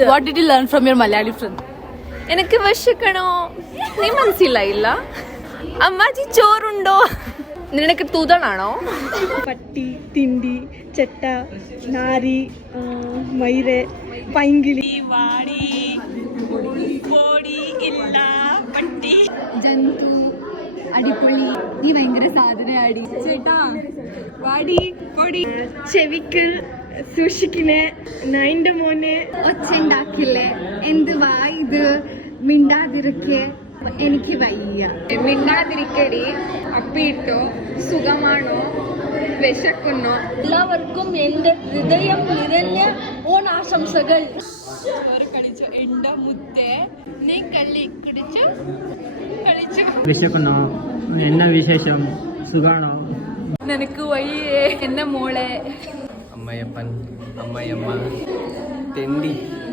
What did you learn from your Malayali friend? എനിക്ക് വിശക്കണോ നീ മനസ്സിലായില്ല അമ്മാജി ചോറുണ്ടോ നിനക്ക് തൂതണാണോ പട്ടി തിണ്ടി ചെട്ട നാരി മയിര് പൈങ്കിളി വാടി പൊടി ഇല്ല പട്ടി ജന്തു അടിപൊളി നീ ഭയങ്കര സാധനയാടി ചേട്ടാ വാടി പൊടി ചെവിക്കൽ സൂക്ഷിക്കിനെ നൈൻ്റെ മോനെ ഒച്ചുണ്ടാക്കില്ലേ എന്ത് വാ ഇത് മിണ്ടാതിരിക്കെ എനിക്ക് വയ്യ മിണ്ടാതിരിക്കടി അപ്പിട്ടോ സുഖമാണോ വിശക്കുന്നോ എല്ലാവർക്കും എൻ്റെ ഹൃദയം നിറഞ്ഞ ഓണാശംസകൾ കളിച്ചു എന്റെ മുത്തേ നീ കള്ളി കുടിച്ചു കളിച്ചു വിശക്കുന്നോ എന്നാ വിശേഷം സുഖാണോ നിനക്ക് വയ്യേ എന്നെ മോളെ അമ്മയപ്പൻ അമ്മയമ്മ തെണ്ടി